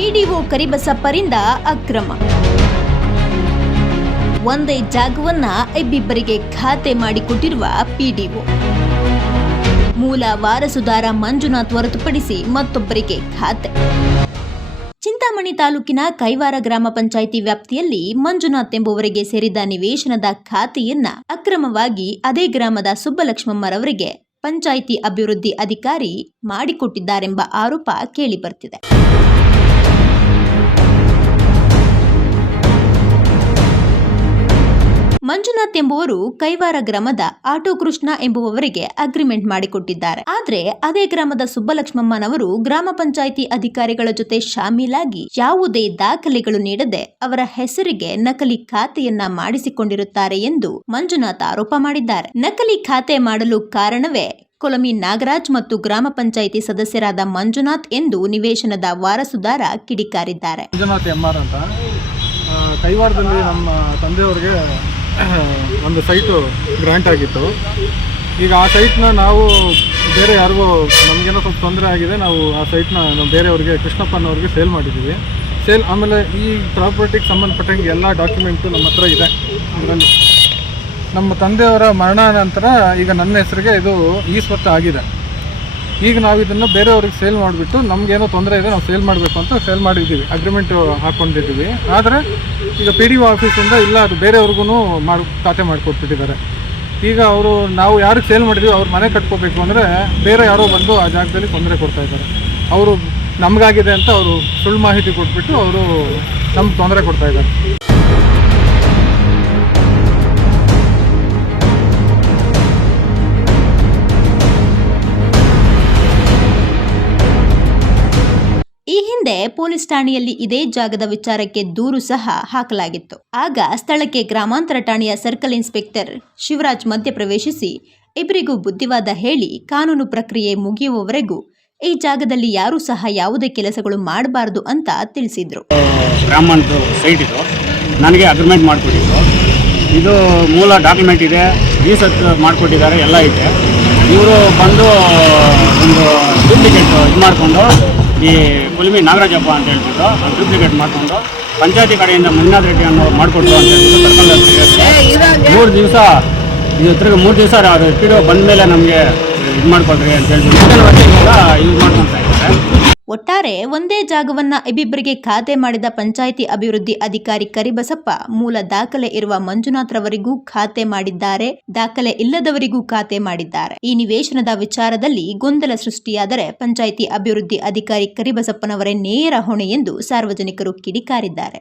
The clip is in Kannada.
ಪಿಡಿಒ ಕರಿಬಸಪ್ಪರಿಂದ ಅಕ್ರಮ. ಒಂದೇ ಜಾಗವನ್ನ ಇಬ್ಬಿಬ್ಬರಿಗೆ ಖಾತೆ ಮಾಡಿಕೊಟ್ಟಿರುವ ಪಿಡಿಒ. ಮೂಲ ವಾರಸುದಾರ ಮಂಜುನಾಥ್ ಹೊರತುಪಡಿಸಿ ಮತ್ತೊಬ್ಬರಿಗೆ ಖಾತೆ. ಚಿಂತಾಮಣಿ ತಾಲೂಕಿನ ಕೈವಾರ ಗ್ರಾಮ ಪಂಚಾಯಿತಿ ವ್ಯಾಪ್ತಿಯಲ್ಲಿ ಮಂಜುನಾಥ್ ಎಂಬುವರಿಗೆ ಸೇರಿದ ನಿವೇಶನದ ಖಾತೆಯನ್ನ ಅಕ್ರಮವಾಗಿ ಅದೇ ಗ್ರಾಮದ ಸುಬ್ಬಲಕ್ಷ್ಮಮ್ಮರವರಿಗೆ ಪಂಚಾಯಿತಿ ಅಭಿವೃದ್ಧಿ ಅಧಿಕಾರಿ ಮಾಡಿಕೊಟ್ಟಿದ್ದಾರೆಂಬ ಆರೋಪ ಕೇಳಿಬರ್ತಿದೆ. ಮಂಜುನಾಥ್ ಎಂಬುವರು ಕೈವಾರ ಗ್ರಾಮದ ಆಟೋ ಕೃಷ್ಣ ಎಂಬುವವರಿಗೆ ಅಗ್ರಿಮೆಂಟ್ ಮಾಡಿಕೊಟ್ಟಿದ್ದಾರೆ. ಆದ್ರೆ ಅದೇ ಗ್ರಾಮದ ಸುಬ್ಬಲಕ್ಷ್ಮಮ್ಮನವರು ಗ್ರಾಮ ಪಂಚಾಯಿತಿ ಅಧಿಕಾರಿಗಳ ಜೊತೆ ಶಾಮೀಲಾಗಿ ಯಾವುದೇ ದಾಖಲೆಗಳು ನೀಡದೆ ಅವರ ಹೆಸರಿಗೆ ನಕಲಿ ಖಾತೆಯನ್ನ ಮಾಡಿಸಿಕೊಂಡಿರುತ್ತಾರೆ ಎಂದು ಮಂಜುನಾಥ್ ಆರೋಪ ಮಾಡಿದ್ದಾರೆ. ನಕಲಿ ಖಾತೆ ಮಾಡಲು ಕಾರಣವೇ ಕೊಲಮಿ ನಾಗರಾಜ್ ಮತ್ತು ಗ್ರಾಮ ಪಂಚಾಯಿತಿ ಸದಸ್ಯರಾದ ಮಂಜುನಾಥ್ ಎಂದು ನಿವೇಶನದ ವಾರಸುದಾರ ಕಿಡಿಕಾರಿದ್ದಾರೆ. ಮಂಜುನಾಥ್ ಎಂಆರ್ ಆರ್ ಅಂತ ಕೈವಾರದಲ್ಲಿ ನಮ್ಮ ತಂದೆಯವ್ರಿಗೆ ಒಂದು ಸೈಟು ಗ್ರ್ಯಾಂಟ್ ಆಗಿತ್ತು. ಈಗ ಆ ಸೈಟ್ನ ನಾವು ಬೇರೆ ಯಾರಿಗೂ ನಮಗೇನೋ ಸ್ವಲ್ಪ ತೊಂದರೆ ಆಗಿದೆ, ನಾವು ಆ ಸೈಟ್ನ ನಾವು ಬೇರೆಯವ್ರಿಗೆ, ಕೃಷ್ಣಪ್ಪನವ್ರಿಗೆ ಸೇಲ್ ಮಾಡಿದ್ದೀವಿ. ಸೇಲ್ ಆಮೇಲೆ ಈ ಪ್ರಾಪರ್ಟಿಗೆ ಸಂಬಂಧಪಟ್ಟಂಗೆ ಎಲ್ಲ ಡಾಕ್ಯುಮೆಂಟು ನಮ್ಮ ಹತ್ರ ಇದೆ. ಅದರಲ್ಲಿ ನಮ್ಮ ತಂದೆಯವರ ಮರಣ ನಂತರ ಈಗ ನನ್ನ ಹೆಸರಿಗೆ ಇದು ಈ ಸ್ವತ್ತು ಆಗಿದೆ. ಈಗ ನಾವು ಇದನ್ನು ಬೇರೆಯವ್ರಿಗೆ ಸೇಲ್ ಮಾಡಿಬಿಟ್ಟು ನಮಗೇನೋ ತೊಂದರೆ ಇದೆ, ನಾವು ಸೇಲ್ ಮಾಡಬೇಕು ಅಂತ ಸೇಲ್ ಮಾಡಿದ್ದೀವಿ. ಅಗ್ರಿಮೆಂಟ್ ಹಾಕ್ಕೊಂಡಿದ್ದೀವಿ ಆದರೆ ಈಗ ಪಿ ಡಿ ಒ ಆಫೀಸಿಂದ ಇಲ್ಲ, ಅದು ಬೇರೆಯವ್ರಿಗೂ ಮಾಡಿ, ಖಾತೆ ಮಾಡಿಕೊಟ್ಬಿಟ್ಟಿದ್ದಾರೆ. ಈಗ ಅವರು, ನಾವು ಯಾರಿಗೆ ಸೇಲ್ ಮಾಡಿದ್ವಿ, ಅವ್ರ ಮನೆ ಕಟ್ಕೋಬೇಕು ಅಂದರೆ ಬೇರೆ ಯಾರೋ ಬಂದು ಆ ಜಾಗದಲ್ಲಿ ತೊಂದರೆ ಕೊಡ್ತಾ ಇದ್ದಾರೆ. ಅವರು ನಮಗಾಗಿದೆ ಅಂತ ಅವರು ಸುಳ್ಳು ಮಾಹಿತಿ ಕೊಟ್ಬಿಟ್ಟು ಅವರು ನಮ್ಗೆ ತೊಂದರೆ ಕೊಡ್ತಾ ಇದ್ದಾರೆ. ಈ ಹಿಂದೆ ಪೊಲೀಸ್ ಠಾಣೆಯಲ್ಲಿ ಇದೇ ಜಾಗದ ವಿಚಾರಕ್ಕೆ ದೂರು ಸಹ ಹಾಕಲಾಗಿತ್ತು. ಆಗ ಸ್ಥಳಕ್ಕೆ ಗ್ರಾಮಾಂತರ ಠಾಣೆಯ ಸರ್ಕಲ್ ಇನ್ಸ್ಪೆಕ್ಟರ್ ಶಿವರಾಜ್ ಮಧ್ಯಪ್ರವೇಶಿಸಿ ಇಬ್ಬರಿಗೂ ಬುದ್ಧಿವಾದ ಹೇಳಿ ಕಾನೂನು ಪ್ರಕ್ರಿಯೆ ಮುಗಿಯುವವರೆಗೂ ಈ ಜಾಗದಲ್ಲಿ ಯಾರೂ ಸಹ ಯಾವುದೇ ಕೆಲಸಗಳು ಮಾಡಬಾರದು ಅಂತ ತಿಳಿಸಿದ್ರು. ಸೈಟ್ ಇದು. ನನಗೆ ಅಗ್ರಿಮೆಂಟ್ ಮಾಡಿಕೊಟ್ಟಿದ್ರು. ಇದು ಮೂಲ ಡಾಕ್ಯುಮೆಂಟ್ ಇದೆ. ರೀಸರ್ಚ್ ಮಾಡಿಕೊಟ್ಟಿದ್ದಾರೆ. ಎಲ್ಲ ಇದೆ. ಇವರು ಬಂದು ಒಂದು ಡೂಪ್ಲಿಕೇಟ್ ಇದು ಮಾಡಿಕೊಂಡು ಈ ಕುಲ್ಮಿ ನಾಗರಾಜಪ್ಪ ಅಂತ ಹೇಳ್ಬಿಟ್ಟು ಡೂಪ್ಲಿಕೇಟ್ ಮಾಡಿಕೊಂಡು ಪಂಚಾಯತಿ ಕಡೆಯಿಂದ ಮಂಜುನಾಥ್ ರೆಡ್ಡಿ ಅನ್ನೋ ಮಾಡಿಕೊಟ್ರು ಅಂತ ಹೇಳ್ಬಿಟ್ಟು ಮೂರು ದಿವಸ ಇದು ತಿರ್ಗಿ ಮೂರು ದಿವಸ ಪಿ ಡಿ ಬಂದ ಮೇಲೆ ನಮಗೆ ಇದು ಮಾಡಿಕೊಡ್ರಿ ಅಂತ ಹೇಳ್ಬಿಟ್ಟು ಯೂಸ್ ಮಾಡ್ಕೊತಾ ಇದ್ದಾರೆ. ಒಟ್ಟಾರೆ ಒಂದೇ ಜಾಗವನ್ನ ಇಬ್ಬಿಬ್ಬರಿಗೆ ಖಾತೆ ಮಾಡಿದ ಪಂಚಾಯಿತಿ ಅಭಿವೃದ್ಧಿ ಅಧಿಕಾರಿ ಕರಿಬಸಪ್ಪ, ಮೂಲ ದಾಖಲೆ ಇರುವ ಮಂಜುನಾಥ್ ರವರಿಗೂ ಖಾತೆ ಮಾಡಿದ್ದಾರೆ, ದಾಖಲೆ ಇಲ್ಲದವರಿಗೂ ಖಾತೆ ಮಾಡಿದ್ದಾರೆ. ಈ ನಿವೇಶನದ ವಿಚಾರದಲ್ಲಿ ಗೊಂದಲ ಸೃಷ್ಟಿಯಾದರೆ ಪಂಚಾಯಿತಿ ಅಭಿವೃದ್ಧಿ ಅಧಿಕಾರಿ ಕರಿಬಸಪ್ಪನವರೇ ನೇರ ಹೊಣೆ ಎಂದು ಸಾರ್ವಜನಿಕರು ಕಿಡಿಕಾರಿದ್ದಾರೆ.